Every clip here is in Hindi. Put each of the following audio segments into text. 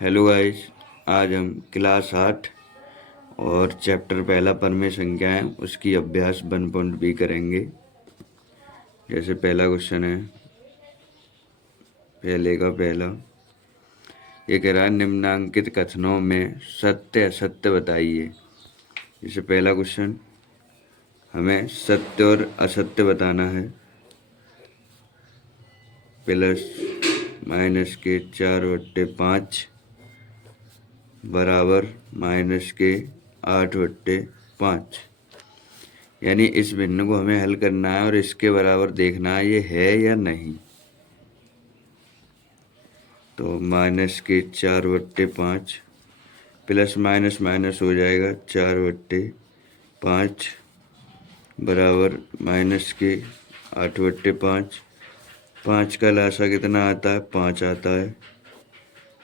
Hello guys. आज हम क्लास 8 और चैप्टर पहला परमेय संख्याएं उसकी अभ्यास 1.b करेंगे। जैसे पहला क्वेश्चन है, पहले का पहला ये कह रहा है निम्नांकित कथनों में सत्य असत्य बताइए। जैसे पहला क्वेश्चन, हमें सत्य और असत्य बताना है। प्लस माइनस के 4/5 बराबर माइनस के 8/5, यानी इस भिन्न को हमें हल करना है और इसके बराबर देखना है ये है या नहीं। तो माइनस के 4/5 प्लस माइनस माइनस हो जाएगा 4/5 बराबर माइनस के 8/5। 5 का लासा कितना आता है? 5 आता है।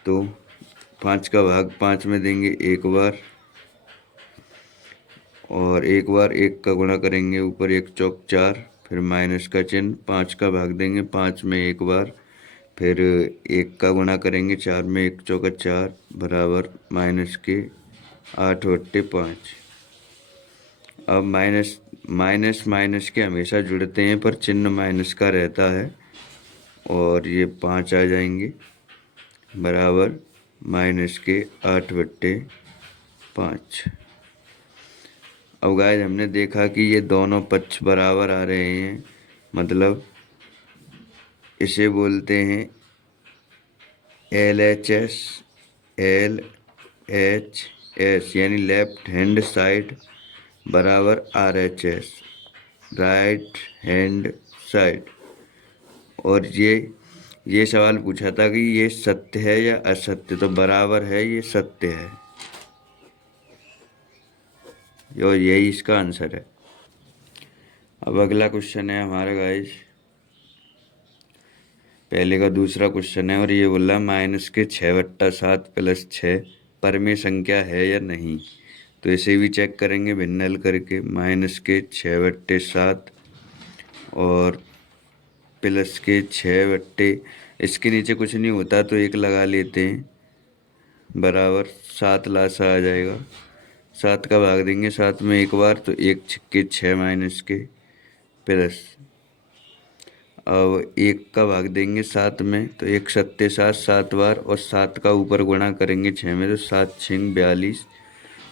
तो 5 का भाग 5 में देंगे एक बार, और एक बार 1 का गुणा करेंगे, ऊपर 1 चौक 4, फिर माइनस का चिन्ह, 5 का भाग देंगे 5 में एक बार, फिर 1 का गुणा करेंगे 4 में 1 चौका 4 बराबर माइनस के 8/5। अब माइनस माइनस माइनस के हमेशा जुड़ते हैं पर चिन्ह माइनस का रहता है, और ये 5 आ जाएंगे बराबर माइनस के 8/5। अब गाइस हमने देखा कि ये दोनों पक्ष बराबर आ रहे हैं, मतलब इसे बोलते हैं LHS, LHS यानी लेफ्ट हैंड साइड बराबर RHS, राइट हैंड साइड। और ये सवाल पूछा था कि ये सत्य है या असत्य, तो बराबर है, ये सत्य है, और यही इसका आंसर है। अब अगला क्वेश्चन है हमारा गाइस, पहले का दूसरा क्वेश्चन है, और ये बोला माइनस के 6/7 प्लस 6 परमेय संख्या है या नहीं। तो इसे भी चेक करेंगे भिन्न हल करके। माइनस के 6/7 और प्लस के 6 इसके नीचे कुछ नहीं होता तो 1 लगा लेते हैं, बराबर 7 लासा आ जाएगा। 7 का भाग देंगे 7 में एक बार, तो 1 छक्के 6 माइनस के, प्लस अब 1 का भाग देंगे 7 में, तो 1 सत्ते 7 7 बार, और 7 का ऊपर गुणा करेंगे 6 में, तो 7 6 42।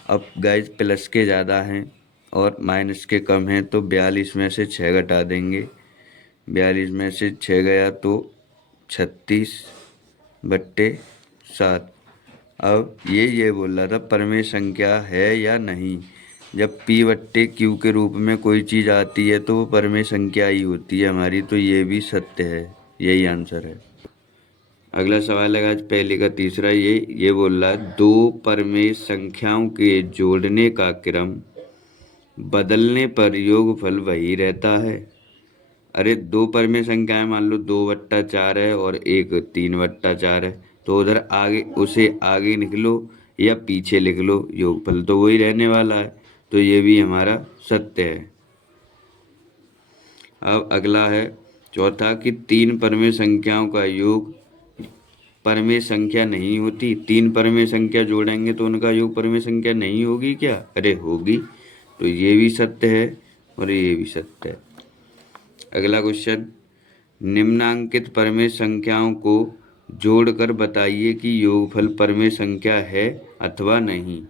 अब गाइस प्लस के ज़्यादा हैं और माइनस के कम हैं, तो 42 में से 6 घटा देंगे। 42 में से 6 गया तो 36/7। अब ये बोल रहा था परमेय संख्या है या नहीं। जब P/Q के रूप में कोई चीज़ आती है तो वो परमेय संख्या ही होती है हमारी, तो ये भी सत्य है, यही आंसर है। अगला सवाल है आज पहले का तीसरा, ये बोल रहा है दो परमेय संख्याओं के जोड़ने का क्रम बदलने पर योगफल वही रहता है। अरे दो परमेय संख्याएं मान लो 2/4 है और एक 3/4 है, तो उधर आगे उसे आगे लिख लो या पीछे लिख लो, योगफल तो वही रहने वाला है, तो ये भी हमारा सत्य है। अब अगला है चौथा कि 3 परमेय संख्याओं का योग परमेय संख्या नहीं होती। 3 परमेय संख्या जोड़ेंगे तो उनका योग परमेय संख्या नहीं होगी क्या? अरे होगी, तो ये भी सत्य है और ये भी सत्य है। अगला क्वेश्चन, निम्नांकित परमेय संख्याओं को जोड़कर बताइए कि योगफल परमेय संख्या है अथवा नहीं।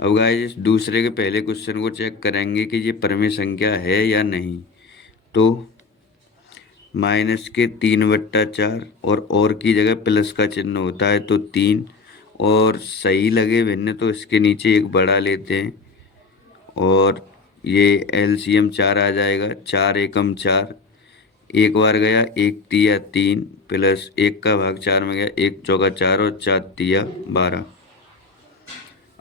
अब गाइस दूसरे के पहले क्वेश्चन को चेक करेंगे कि ये परमेय संख्या है या नहीं। तो माइनस के 3/4 और की जगह प्लस का चिन्ह होता है, तो 3, और सही लगे भिन्न तो इसके नीचे 1 बढ़ा लेते हैं, और ये LCM 4 आ जाएगा। 4 एकम 4, एक बार गया 1 तिया 3, प्लस 1 का भाग 4 में गया 1 चौका 4, और 4 तिया 12।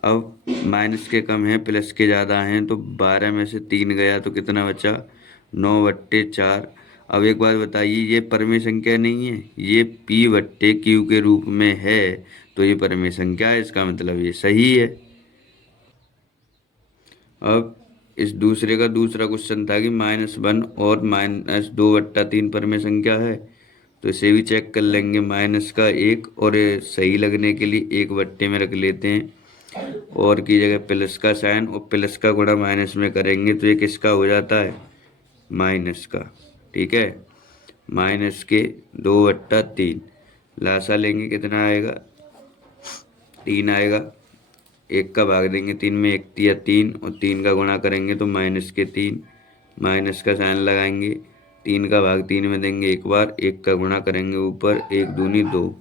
अब माइनस के कम है प्लस के ज़्यादा हैं, तो 12 में से 3 गया तो कितना बचा? 9/4। अब एक बात बताइए, ये परमेय संख्या नहीं है, ये P/Q के रूप में है, तो ये परमेय संख्या है, इसका मतलब ये सही है। अब इस दूसरे का दूसरा क्वेश्चन था कि -1 और -2/3 परमेय संख्या है, तो इसे भी चेक कर लेंगे। माइनस का 1 और ये सही लगने के लिए 1 बट्टे में रख लेते हैं, और की जगह प्लस का साइन और प्लस का गुणा माइनस में करेंगे तो ये किसका हो जाता है, माइनस का। ठीक है, माइनस के 2/3 लासा लेंगे, कितना आएगा, 3 आएगा। 1 का भाग देंगे 3 में, 1 तिया 3 और 3 का गुणा करेंगे तो माइनस के 3, माइनस का साइन लगाएंगे, 3 का भाग 3 में देंगे एक बार, 1 का गुणा करेंगे ऊपर, 1 दूनी 2।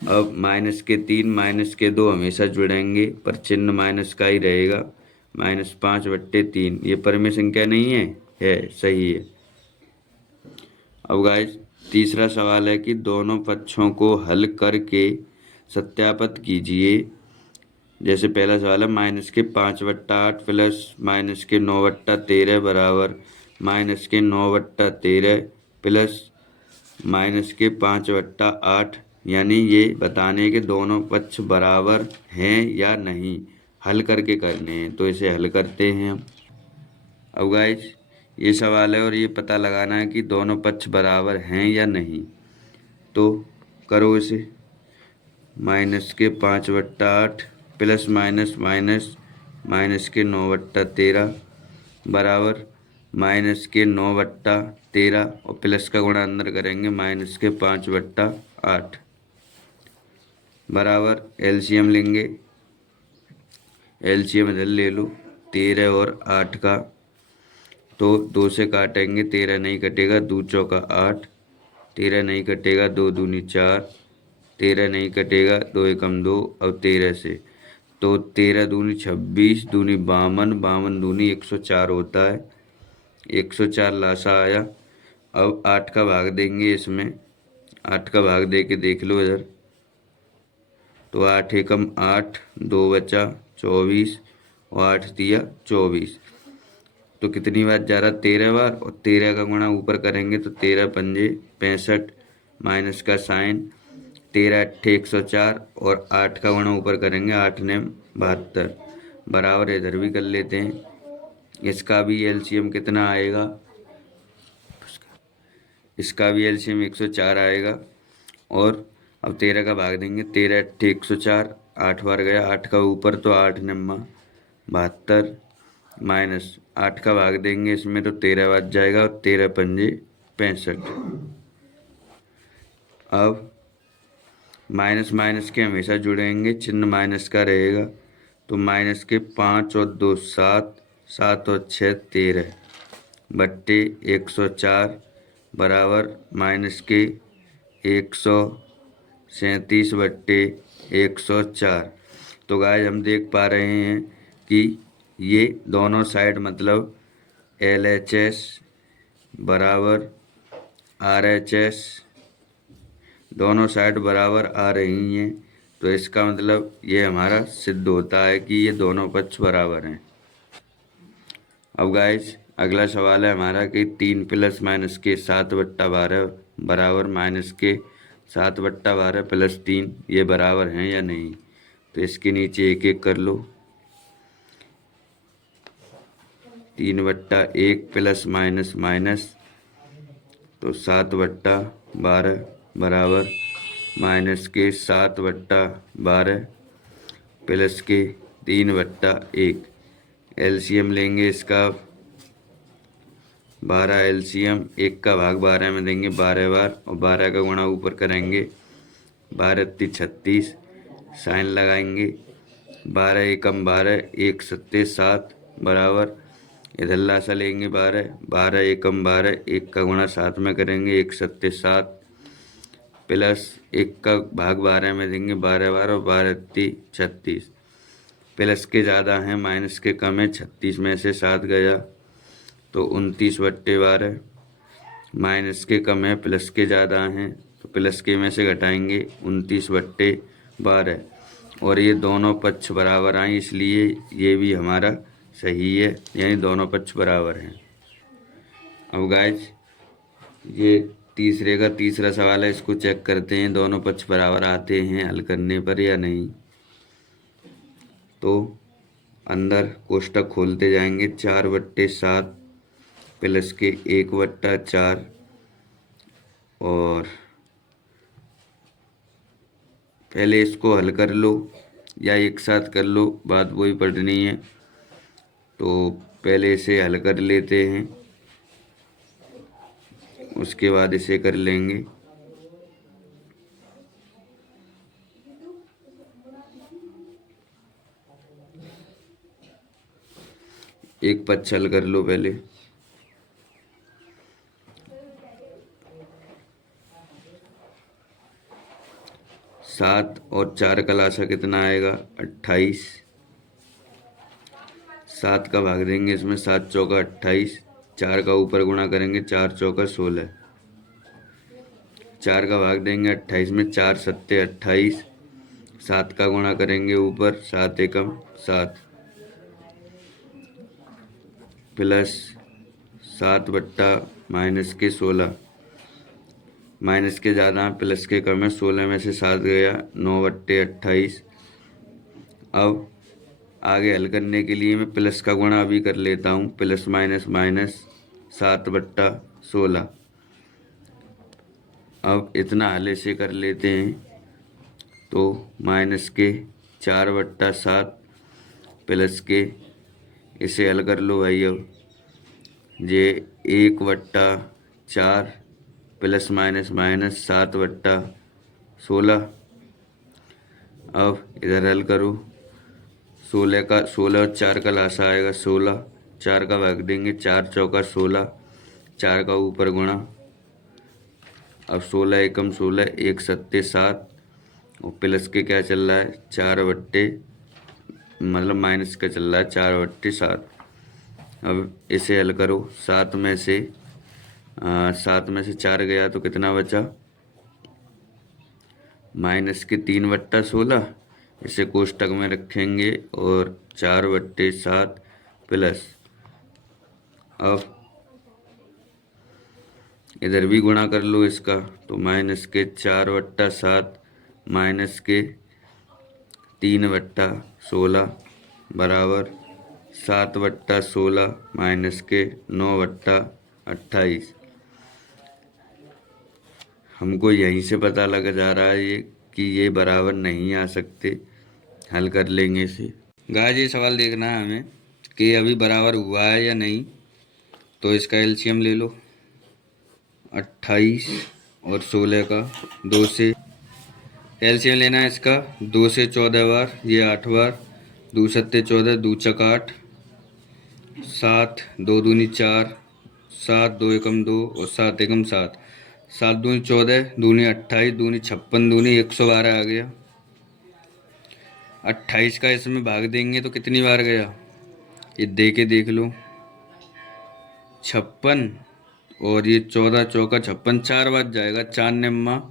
अब माइनस के 3 माइनस के 2 हमेशा जुड़ेंगे पर चिन्ह माइनस का ही रहेगा, -5/3। ये परमेय संख्या नहीं है, सही है। अब गाइस तीसरा सवाल है कि दोनों पक्षों को हल करके सत्यापित कीजिए। जैसे पहला सवाल है -5/8 प्लस -9/13 बराबर -9/13 प्लस -5/8, यानी ये बताने के दोनों पक्ष बराबर हैं या नहीं, हल करके करने हैं। तो इसे हल करते हैं हम। अब गाइस ये सवाल है और ये पता लगाना है कि दोनों पक्ष बराबर हैं या नहीं। तो करो इसे, -5/8 प्लस माइनस माइनस -9/13 बराबर -9/13 और प्लस का गुणा अंदर करेंगे -5/8 बराबर। एलसीएम लेंगे, एलसीएम इधर ले लो, 13 और 8 का, तो 2 से काटेंगे, 13 नहीं कटेगा, 2 चौका 8, 13 नहीं कटेगा, 2 दूनी 4, 13 नहीं कटेगा, 2 एकम 2, अब 13 से तो 13 दूनी 26, दूनी 52, 52 दूनी 104 होता है, 104 लासा आया। अब 8 का भाग देंगे इसमें, 8 का भाग दे के देख लो इधर, तो 8 एकम 8, 2 बचा 24 और 8 दिया 24, तो कितनी बार जा रहा, 13 बार, और 13 का गुणा ऊपर करेंगे तो 13 पंजे 65, माइनस का साइन, 13 अट्ठे 104 और 8 का गुणा ऊपर करेंगे, 8 ने 72 बराबर। इधर भी कर लेते हैं, इसका भी एलसीएम कितना आएगा, इसका भी एलसीएम 104 आएगा। और अब 13 का भाग देंगे, 13 अट्ठे 104, 8 बार गया, 8 का ऊपर तो 8 नम्मा 72, माइनस 8 का भाग देंगे इसमें तो 13 बच जाएगा और 13 पंजे 65। अब माइनस माइनस के हमेशा जुड़ेंगे, चिन्ह माइनस का रहेगा, तो माइनस के 5 और 2 7, 7 और 6 13 बट्टे 104 बराबर माइनस के 137 बट्टे 104। तो गाइस हम देख पा रहे हैं कि ये दोनों साइड मतलब LHS बराबर RHS दोनों साइड बराबर आ रही हैं, तो इसका मतलब ये हमारा सिद्ध होता है कि ये दोनों पक्ष बराबर हैं। अब गाइस अगला सवाल है हमारा कि 3 प्लस माइनस के 7/12 बराबर माइनस के 7/12 प्लस 3 ये बराबर हैं या नहीं। तो इसके नीचे एक एक कर लो, 3/1 प्लस माइनस माइनस तो 7/12 बराबर माइनस के 7/12 प्लस के 3/1। एलसीएम लेंगे इसका 12, एलसीएम 1 का भाग 12 में देंगे 12 बार और 12 का गुणा ऊपर करेंगे, 12 36 साइन लगाएंगे, 12 एकम 12, 1 सत्ते 7 बराबर। इधर लासा लेंगे 12, 12 एकम 12, 1 का गुणा 7 में करेंगे, 1 सत्ते 7 प्लस 1 का भाग 12 में देंगे 12 बार और 12 36, प्लस के ज़्यादा हैं माइनस के कम है, 36 में से 7 गया तो 29/12, माइनस के कम है प्लस के ज़्यादा हैं तो प्लस के में से घटाएंगे 29/12, और ये दोनों पक्ष बराबर आए इसलिए ये भी हमारा सही है, यानी दोनों पक्ष बराबर हैं। अब गाइस ये तीसरे का तीसरा सवाल है, इसको चेक करते हैं दोनों पक्ष बराबर आते हैं हल करने पर या नहीं। तो अंदर कोष्टक खोलते जाएंगे। 4/7 प्लस के 1/4 और पहले इसको हल कर लो या एक साथ कर लो, बात वही पढ़नी है। तो पहले इसे हल कर लेते हैं, उसके बाद इसे कर लेंगे। एक पद हल कर लो पहले। 7 और 4 का लासा कितना आएगा? 28। 7 का भाग देंगे इसमें, 7 चौका 28। 4 का ऊपर गुणा करेंगे, 4 चौका 16। 4 का भाग देंगे 28 में, 4 सत्ते 28। 7 का गुणा करेंगे ऊपर, 7 एकम 7 प्लस 7 बट्टा माइनस के 16। माइनस के ज़्यादा प्लस के कम है, 16 में से 7 गया, 9/28। अब आगे हल करने के लिए मैं प्लस का गुणा अभी कर लेता हूँ। Plus minus minus, 7/16। अब इतना हल इसे कर लेते हैं। तो माइनस के 4/7 प्लस के, इसे हल कर लो भाई। अब ये 1/4 प्लस माइनस माइनस 7/16। अब इधर हल करो। 16 और 4 का लासा आएगा 16। 4 का भाग देंगे, 4 चौका 16। 4 का ऊपर गुणा। अब 16 एकम 16, 1 सत्ते 7 और प्लस के क्या चल रहा है? 4 बट्टे, मतलब माइनस का चल रहा है 4/7। अब इसे हल करो। 7 में से 4 गया तो कितना बचा? माइनस के 3/16। इसे कोष्टक में रखेंगे और 4/7 प्लस, अब इधर भी गुणा कर लो इसका। तो माइनस के 4/7 माइनस के 3/16 बराबर 7/16 माइनस के 9/28। हमको यहीं से पता लग जा रहा है कि ये बराबर नहीं आ सकते। हल कर लेंगे इसे। गाइस ये सवाल देखना है हमें कि अभी बराबर हुआ है या नहीं। तो इसका एलसीएम ले लो। 28 और 16 का 2 से एलसीएम लेना है इसका। 2 से 14 बार, ये 8 बार। 2 सत्ते 14, 2 चक 8, 7 2 दूनी 4, 7 2 एकम 2 और 7 एकम 7। 7 दूनी 14, दूनी 28, दूनी 56, दूनी 112 आ गया। 28 का इसमें भाग देंगे तो कितनी बार गया? ये दे के देख लो। 56 और ये 14 चौका 56, 4 बार जाएगा। 4 निम्मा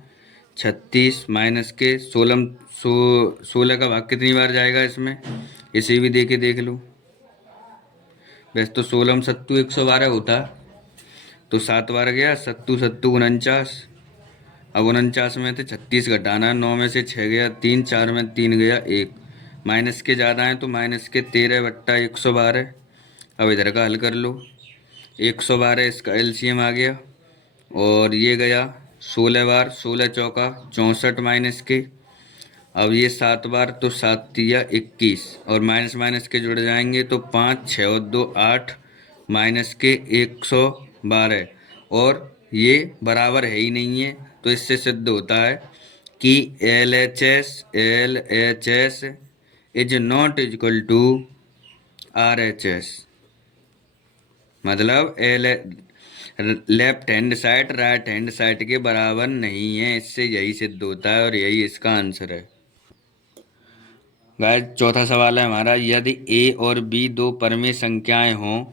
36 माइनस के 16 का भाग कितनी बार जाएगा इसमें? इसे भी दे के देख लो। वैसे तो 16 में सत्तू 112 होता, तो 7 बार गया। सत्तू सत्तू 49। अब 49 में से 36 घटाना, 9 में से 6 गया 3, 4 में 3 गया 1। माइनस के ज़्यादा है तो माइनस के 13/112। अब इधर का हल कर लो। 112 इसका एलसीएम आ गया और ये गया 16 बार। 16 चौका 64 माइनस के। अब ये 7 बार, तो 7 तिया 21 और माइनस माइनस के जुड़ जाएंगे तो 5 6 और 2 8 माइनस के 112। और ये बराबर है ही नहीं है, तो इससे सिद्ध होता है कि LHS is not equal to RHS। मतलब left hand side right hand side के बराबर नहीं है। इससे यही सिद्ध होता है और यही इसका आंसर है। गाइस चौथा सवाल है हमारा, यदि a और b दो परमेय संख्याएं हों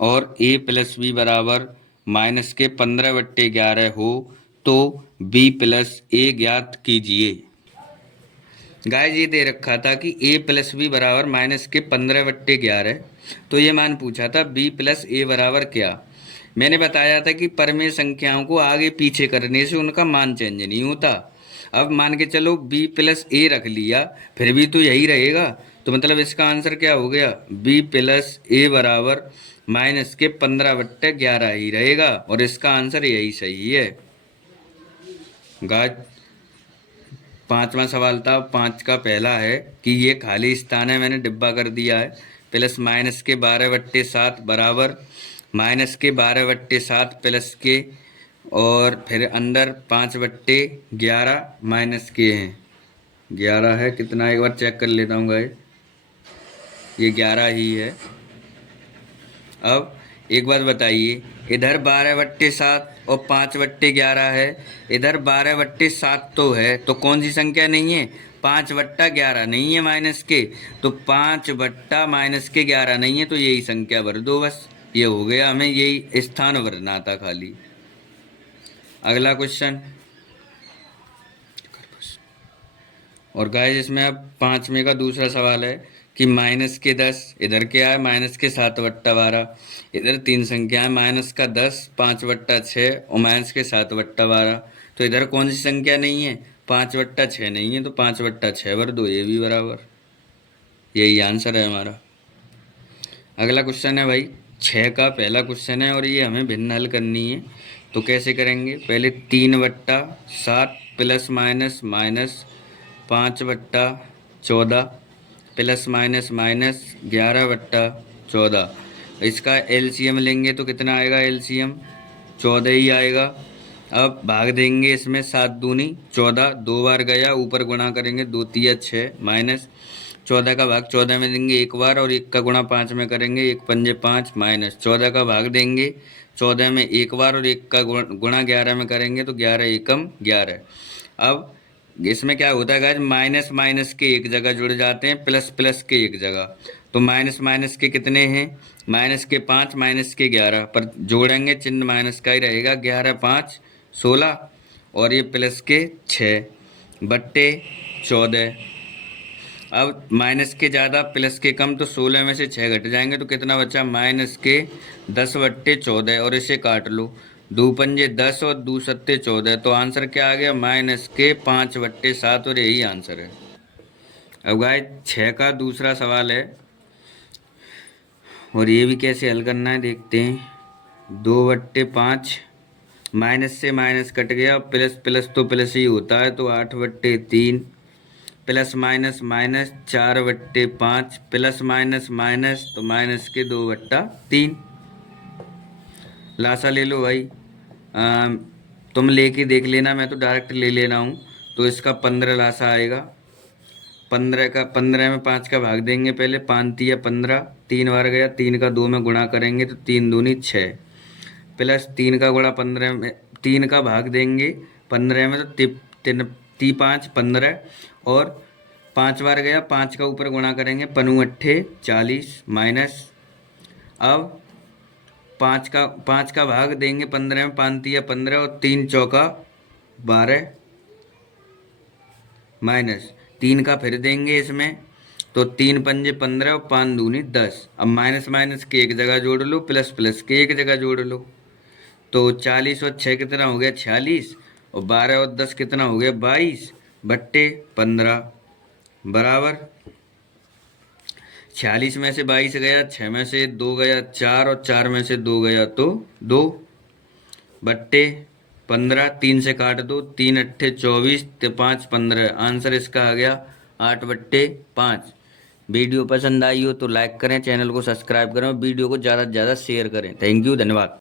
और a प्लस बी बराबर माइनस के 15/11 हो तो b प्लस a ज्ञात कीजिए। गाइस ये दे रखा था कि a प्लस बी बराबर माइनस के 15/11, तो ये मान पूछा था b प्लस a बराबर क्या। मैंने बताया था कि परमेय संख्याओं को आगे पीछे करने से उनका मान चेंज नहीं होता। अब मान के चलो बी प्लस ए रख लिया, फिर भी तो यही रहेगा, तो मतलब इसका आंसर क्या हो गया, बी प्लस ए बराबर माइनस के 15/11 ही रहेगा, और इसका आंसर यही सही है। गाइस 5वां सवाल था, 5 का पहला है कि ये खाली स्थान है, मैंने डिब्बा कर दिया है, प्लस माइनस के 12/7 बराबर माइनस के 12/7 प्लस के, और फिर अंदर 5/11 माइनस के हैं, 11 है कितना, एक बार चेक कर लेता हूँ गाइस, ये 11 ही है। अब एक बात बताइए, इधर 12/7 और 5/11 है, इधर 12/7 तो है, तो कौन सी संख्या नहीं है, 5/11 नहीं है माइनस के, तो 5/-11 नहीं है, तो यही संख्या भर दो बस, ये हो गया, हमें यही स्थान भरना था खाली। अगला क्वेश्चन, और गाइस इसमें अब 5वें का दूसरा सवाल है कि माइनस के 10, इधर क्या है माइनस के 7/12, इधर तीन संख्या है, माइनस का 10 5/6 और माइनस के 7/12, तो इधर कौन सी संख्या नहीं है, 5/6 नहीं है, तो 5/6 भर दो, ये भी बराबर, यही आंसर है हमारा। अगला क्वेश्चन है भाई 6 का पहला क्वेश्चन है, और ये हमें भिन्न हल करनी है, तो कैसे करेंगे, पहले 3/7 plus minus minus 5/14 plus minus minus 11/14, इसका एलसीएम लेंगे तो कितना आएगा, एलसीएम 14 ही आएगा। अब भाग देंगे इसमें, 7 दूनी 14, 2 बार गया, ऊपर गुणा करेंगे, 2 तिया 6 माइनस 14 का भाग 14 में देंगे एक बार, और 1 का गुणा 5 में करेंगे, 1 पंजे 5 माइनस 14 का भाग देंगे 14 में एक बार, और 1 का गुणा 11 में करेंगे, तो 11 एकम 11। अब इसमें क्या होता है गाइस, माइनस माइनस के एक जगह जुड़ जाते हैं, प्लस प्लस के एक जगह, तो माइनस माइनस के कितने हैं, माइनस के 5 माइनस के 11, पर जोड़ेंगे चिन्ह माइनस का ही रहेगा, 11 5 16, और ये प्लस के 6/14। अब माइनस के ज़्यादा प्लस के कम, तो 16 में से 6 घट जाएंगे, तो कितना बचा, माइनस के 10/14, और इसे काट लो, 2 पंजे 10 और 2 सत्ते 14, तो आंसर क्या आ गया, माइनस के 5/7, और यही आंसर है। अब गाइस 6 का दूसरा सवाल है, और ये भी कैसे हल करना है देखते हैं। 2/5, माइनस से माइनस कट गया, प्लस प्लस तो प्लस ही होता है, तो 8/3 plus minus minus 4/5 plus minus minus, तो माइनस के 2/3। लासा ले लो भाई, तुम लेके देख लेना, मैं तो डायरेक्ट ले ले रहा हूँ, तो इसका 15 लासा आएगा, 15 में 5 का भाग देंगे, पहले 5 तिया 15, 3 बार गया, 3 का 2 में गुणा करेंगे, तो 3 दूनी 6, प्लस 3 का गुणा 15 में, 3 का भाग देंगे 15 में, तो 5 15, और 5 बार गया, 5 का ऊपर गुणा करेंगे, 5 अट्ठे 40 माइनस, अब 5 का भाग देंगे 15 में, 5 तिया 15, और 3 चौका 12 माइनस 3 का फिर देंगे इसमें, तो 3 पंजे 15 और 5 दूनी 10। अब माइनस माइनस के एक जगह जोड़ लो, प्लस प्लस के एक जगह जोड़ लो, तो 40 और 6 कितना हो गया, 46, और 12 और 10 कितना हो गया, 22/15 बराबर 46 में से 22 गया, 6 में से 2 गया 4, और 4 में से 2 गया तो 2/15, 3 से काट दो, 3 अट्ठे 24, 5 15, आंसर इसका आ गया 8/5। वीडियो पसंद आई हो तो लाइक करें, चैनल को सब्सक्राइब करें, और वीडियो को ज़्यादा से ज़्यादा शेयर करें। थैंक यू, धन्यवाद।